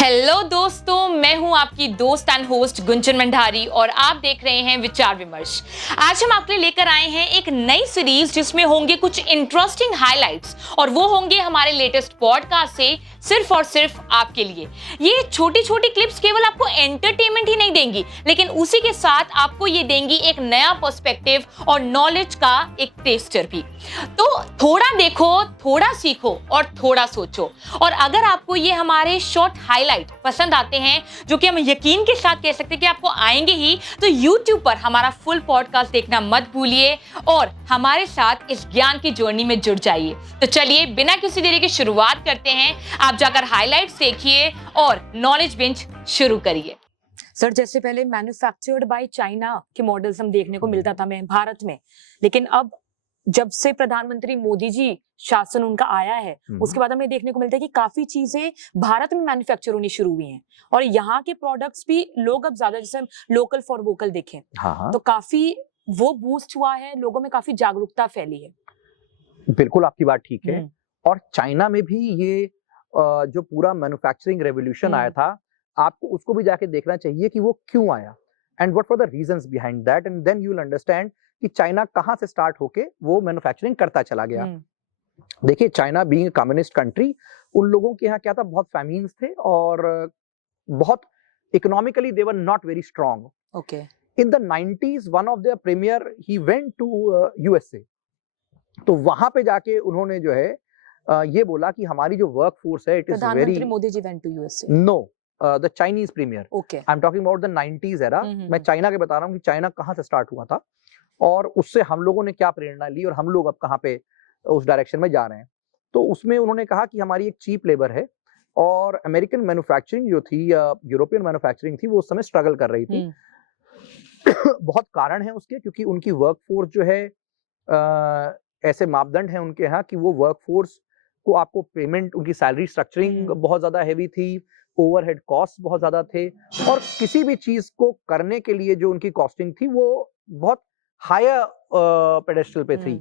Hello दोस्तों, मैं हूं आपकी दोस्त एंड होस्ट गुंजन मंडारी और आप देख रहे हैं विचार विमर्श। आज हम आपके लिए लेकर आए हैं एक नई सीरीज जिसमें होंगे कुछ इंटरेस्टिंग हाइलाइट्स और वो होंगे हमारे लेटेस्ट पॉडकास्ट से सिर्फ और सिर्फ आपके लिए। ये छोटी छोटी क्लिप्स केवल आपको एंटरटेनमेंट ही नहीं देंगी, लेकिन उसी के साथ आपको ये देंगी एक नया पर्सपेक्टिव और नॉलेज का एक टेस्टर भी। तो थोड़ा देखो, थोड़ा सीखो और थोड़ा सोचो। और अगर आपको ये हमारे शॉर्ट हाइलाइट पसंद आते हैं, जो कि हम यकीन के साथ कह सकते हैं कि आपको आएंगे ही, तो YouTube पर हमारा फुल पॉडकास्ट देखना मत भूलिए और हमारे साथ इस ज्ञान की जर्नी में जुड़ जाइए। तो चलिए बिना किसी देरी की शुरुआत करते हैं। आप जाकर हाइलाइट्स देखिए और नॉलेज बेंच शुरू करिए। सर, जैसे पहले मैन्युफैक्चर्ड बाय चाइना के मॉडल्स हम देखने को मिलता था में भारत में, लेकिन अब जब से प्रधानमंत्री मोदी जी शासन उनका आया है, उसके बाद हमें देखने को मिलता है कि काफी चीजें भारत में मैन्युफैक्चर होनी शुरू हुई हैं और यहाँ के प्रोडक्ट्स भी लोग अब ज्यादा, जैसे लोकल फॉर वोकल देखें, तो काफी वो बूस्ट हुआ है, लोगों में काफी जागरूकता फैली है। बिल्कुल आपकी बात ठीक है। और चाइना में भी ये जो पूरा मैन्युफैक्चरिंग रेवोल्यूशन आया था, आपको उसको भी जाके देखना चाहिए कि वो क्यों आया and what were the reasons behind that, and then you will understand कि चाइना कहां से स्टार्ट होके वो मैन्युफैक्चरिंग करता चला गया। देखिए, China being a communist country, उन लोगों के यहाँ क्या था, बहुत फैमिन्स थे और बहुत economically they were not very strong. Okay, in the 90s one of their premier he went to USA. तो वहां पे जाके उन्होंने जो है ये बोला कि हमारी जो वर्क फोर्स है, इट इज वेरी। प्रधानमंत्री Modi ji went to USA? No, the Chinese premier. Okay, I am talking about the 90s era. मैं चाइना के बता रहा हूँ कि चाइना कहाँ से स्टार्ट हुआ था और उससे हम लोगों ने क्या प्रेरणा ली और हम लोग अब कहाँ पे उस डायरेक्शन में जा रहे हैं। तो उसमें उन्होंने कहा कि हमारी एक चीप लेबर है और अमेरिकन मैन्युफैक्चरिंग जो थी, यूरोपियन मैन्युफैक्चरिंग थी, वो उस समय स्ट्रगल कर रही थी। बहुत कारण है उसके, क्योंकि उनकी वर्क फोर्स जो है, ऐसे मापदंड हैं उनके यहाँ कि वो वर्क फोर्स को आपको पेमेंट, उनकी सैलरी स्ट्रक्चरिंग बहुत ज्यादा हैवी थी, ओवरहेड कॉस्ट बहुत ज्यादा थे और किसी भी चीज को करने के लिए जो उनकी कॉस्टिंग थी वो बहुत हायर पेडेस्टल पे थी।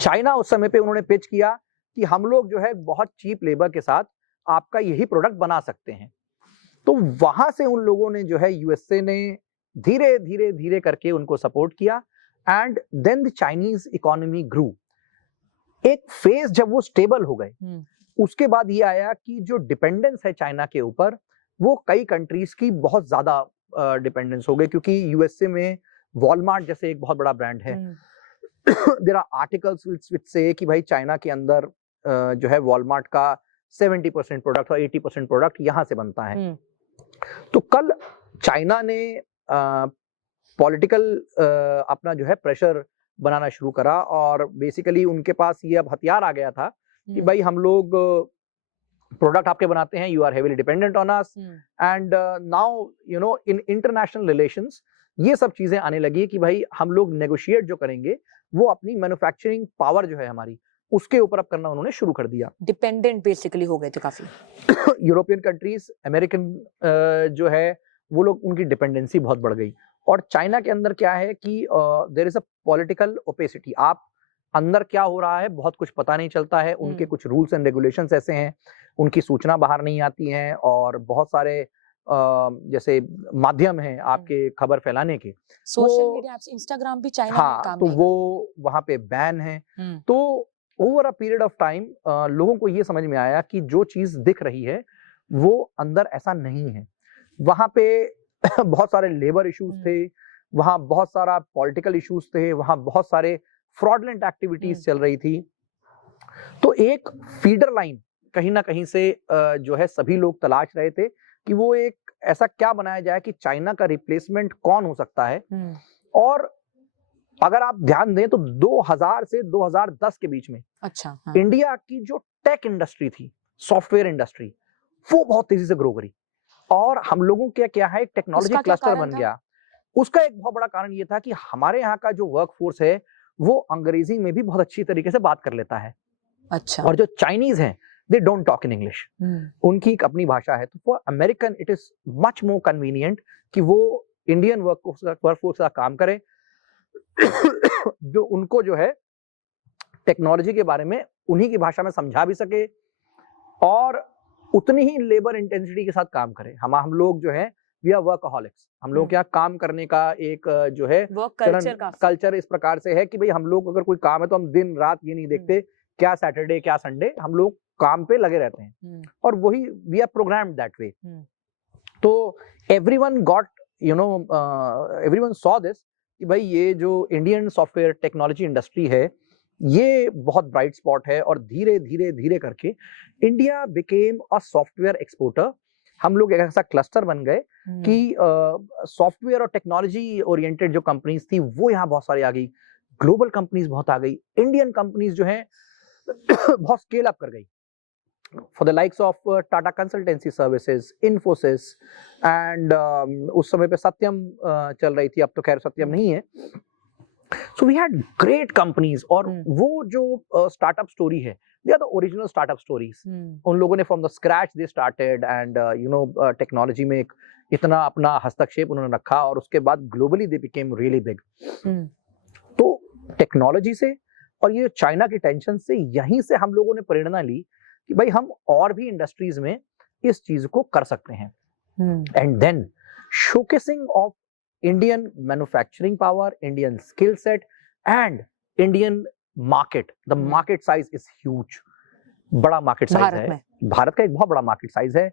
चाइना उस समय पे उन्होंने पिच किया कि हम लोग जो है बहुत चीप लेबर के साथ आपका यही प्रोडक्ट बना सकते हैं। तो वहां से उन लोगों ने जो है, यूएसए ने धीरे धीरे धीरे करके उनको सपोर्ट किया and then the Chinese economy grew. एक फेज जब वो स्टेबल हो गए, उसके बाद ये आया कि जो डिपेंडेंस है चाइना के ऊपर, वो कई कंट्रीज की बहुत ज्यादा डिपेंडेंस हो गई, क्योंकि यूएसए में वॉलमार्ट जैसे एक बहुत बड़ा ब्रांड है। देयर आर आर्टिकल्स व्हिच से कि भाई चाइना के अंदर जो है वॉलमार्ट का 70% प्रोडक्ट और 80% प्रोडक्ट यहाँ से बनता है। तो कल चाइना ने पॉलिटिकल अपना जो है प्रेशर बनाना शुरू करा और बेसिकली उनके पास ये अब हथियार आ गया था कि भाई हम लोग प्रोडक्ट आपके बनाते हैं, you are heavily dependent on us, and now you know in international relations ये सब चीजें आने लगी कि भाई हम लोग नेगोशिएट जो करेंगे वो अपनी मैन्युफैक्चरिंग पावर जो है हमारी, उसके ऊपर अब करना उन्होंने शुरू कर दिया। डिपेंडेंट बेसिकली हो गए थे काफी। यूरोपियन कंट्रीज, अमेरिकन जो है, वो लोग, उनकी डिपेंडेंसी बहुत बढ़ गई। और चाइना के अंदर क्या है कि there is a political opacity. आप अंदर क्या हो रहा है बहुत कुछ पता नहीं चलता है। उनके कुछ रूल्स एंड रेगुलेशंस ऐसे हैं, उनकी सूचना बाहर नहीं आती हैं और बहुत सारे जैसे माध्यम हैं आपके खबर फैलाने के, सोशल मीडिया ऐप्स, इंस्टाग्राम भी चाइना में काम तो वो वहां पे बैन है। तो over a period of time लोगों को ये समझ में आया कि जो चीज दिख रही है वो अंदर ऐसा नहीं है। वहां पे बहुत सारे लेबर इश्यूज थे, वहां बहुत सारा पॉलिटिकल इश्यूज थे, वहां बहुत सारे फ्रॉडलेंट एक्टिविटीज चल रही थी। तो एक फीडर लाइन कहीं ना कहीं से जो है सभी लोग तलाश रहे थे कि वो एक ऐसा क्या बनाया जाए कि चाइना का रिप्लेसमेंट कौन हो सकता है। और अगर आप ध्यान दें तो 2000 से 2010 के बीच में इंडिया की जो टेक इंडस्ट्री थी, सॉफ्टवेयर इंडस्ट्री, वो बहुत तेजी से ग्रो करी और हम लोगों के क्या है, टेक्नोलॉजी क्लस्टर बन गया। उसका एक बहुत बड़ा कारण ये था कि हमारे यहाँ का जो वर्क फोर्स है वो अंग्रेजी में भी बहुत अच्छी तरीके से बात कर लेता है। अच्छा। और जो चाइनीज हैं, they don't talk in English, उनकी एक अपनी भाषा है। तो for American it is much more convenient कि वो इंडियन वर्क फोर्स का काम करे जो उनको जो है टेक्नोलॉजी के बारे में उन्हीं की भाषा में समझा भी सके और उतनी ही लेबर इंटेंसिटी के साथ काम करें। हम लोग जो है वी आर वर्कaholics, हम लोग क्या काम करने का एक जो है वर्क कल्चर का कल्चर इस प्रकार से है कि भाई हम लोग अगर कोई काम है तो हम दिन रात ये नहीं देखते क्या सैटरडे क्या संडे, हम लोग काम पे लगे रहते हैं और वही we are programmed that way. तो everyone got everyone saw this कि भाई ये जो इंडियन सॉफ्टवेयर टेक्नोलॉजी इंडस्ट्री है ये बहुत ब्राइट स्पॉट है और धीरे धीरे धीरे करके India became a software exporter. हम लोग एक ऐसा क्लस्टर बन गए कि सॉफ्टवेयर और टेक्नोलॉजी ओरिएंटेड जो कंपनीज थी वो यहाँ बहुत सारी आ गई, ग्लोबल कंपनीज बहुत आ गई, इंडियन कंपनीज जो हैं बहुत स्केल अप कर गई for the likes of Tata consultancy services, Infosys and उस समय पे सत्यम चल रही थी, अब तो खैर सत्यम नहीं है। So we had great companies और वो जो स्टार्टअप स्टोरी है they are the original startup stories. उन लोगों ने from the scratch they started and technology में एक इतना अपना हस्तक्षेप उन्होंने रखा और उसके बाद globally they became really big. तो टेक्नोलॉजी से और ये चाइना की टेंशन से यहीं से हम लोगों ने प्रेरणा ली कि भाई हम और भी इंडस्ट्रीज में इस चीज को कर सकते हैं। And then showcasing of Indian manufacturing power, Indian skill set and Indian market. The market size is huge, बड़ा मार्केट साइज है, भारत का एक बहुत बड़ा मार्केट साइज है,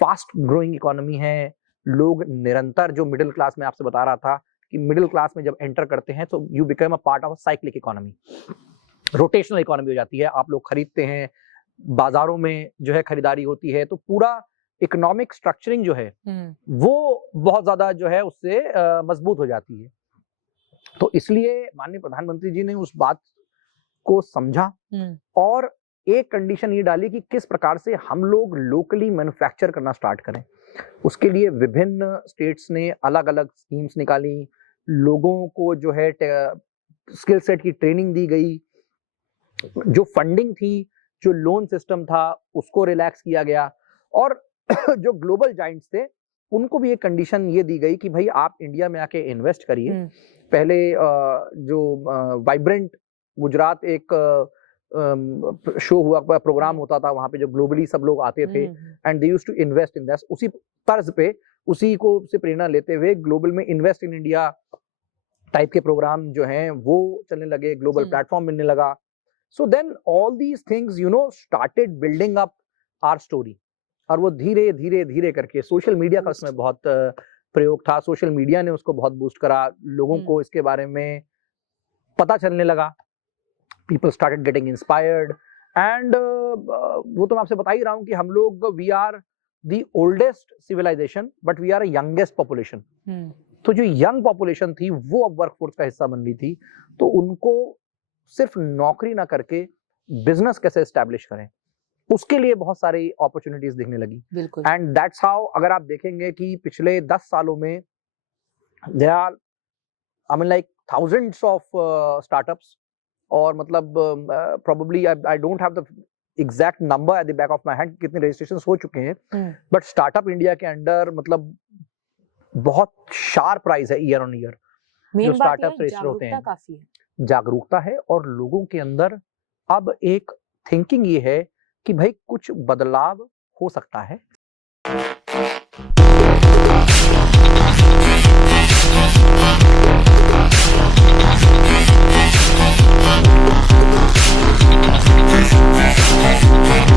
फास्ट ग्रोइंग इकोनॉमी है, लोग निरंतर जो मिडिल क्लास में आपसे बता रहा था कि मिडिल क्लास में जब एंटर करते हैं तो you become a part of a cyclic economy, rotational economy हो जाती है, आप लोग खरीदते हैं, बाजारों में जो है खरीदारी होती है, तो पूरा इकोनॉमिक स्ट्रक्चरिंग जो है वो बहुत ज्यादा जो है उससे मजबूत हो जाती है। तो इसलिए माननीय प्रधानमंत्री जी ने उस बात को समझा और एक कंडीशन ये डाली कि किस प्रकार से हम लोग लोकली मैन्युफैक्चर करना स्टार्ट करें। उसके लिए विभिन्न स्टेट्स ने अलग अलग स्कीम्स निकाली, लोगों को जो है स्किल सेट की ट्रेनिंग दी गई, जो फंडिंग थी, जो लोन सिस्टम था उसको रिलैक्स किया गया और जो ग्लोबल जाइंट्स थे उनको भी एक कंडीशन ये दी गई कि भाई आप इंडिया में आके इन्वेस्ट करिए। पहले जो वाइब्रेंट गुजरात एक शो हुआ प्रोग्राम होता था, वहां पे जो ग्लोबली सब लोग आते थे and they used to invest in this, उसी तर्ज पे उसी को से प्रेरणा लेते हुए ग्लोबल में इन्वेस्ट इन इंडिया टाइप के प्रोग्राम जो हैं वो चलने लगे, ग्लोबल प्लेटफॉर्म मिलने लगा। So then all these things started building up our story और वो धीरे धीरे धीरे करके सोशल मीडिया का उसमें बहुत प्रयोग था, सोशल मीडिया ने उसको बहुत बूस्ट करा, लोगों को इसके बारे में पता चलने लगा, people started getting inspired and वो तो मैं आपसे बता ही रहा हूँ कि हम लोग we are the oldest civilization but we are a youngest population। तो जो यंग पॉपुलेशन थी वो अब वर्कफोर्स का हिस्सा बन रही थी, तो उनको सिर्फ नौकरी ना करके बिजनेस कैसे एस्टैब्लिश करें उसके लिए बहुत सारी अपॉर्चुनिटीज दिखने लगी। एंड दैट्स हाउ, अगर आप देखेंगे कि पिछले 10 सालों में there are I mean like thousands of startups और मतलब probably I don't have the exact number at the back of my hand कितने रजिस्ट्रेशन हो चुके हैं, बट स्टार्टअप इंडिया के अंडर मतलब बहुत शार्प राइज है ईयर ऑन ईयर जो स्टार्टअप्स रजिस्टर होते हैं। जागरूकता है और लोगों के अंदर अब एक थिंकिंग ये है कि भाई कुछ बदलाव हो सकता है।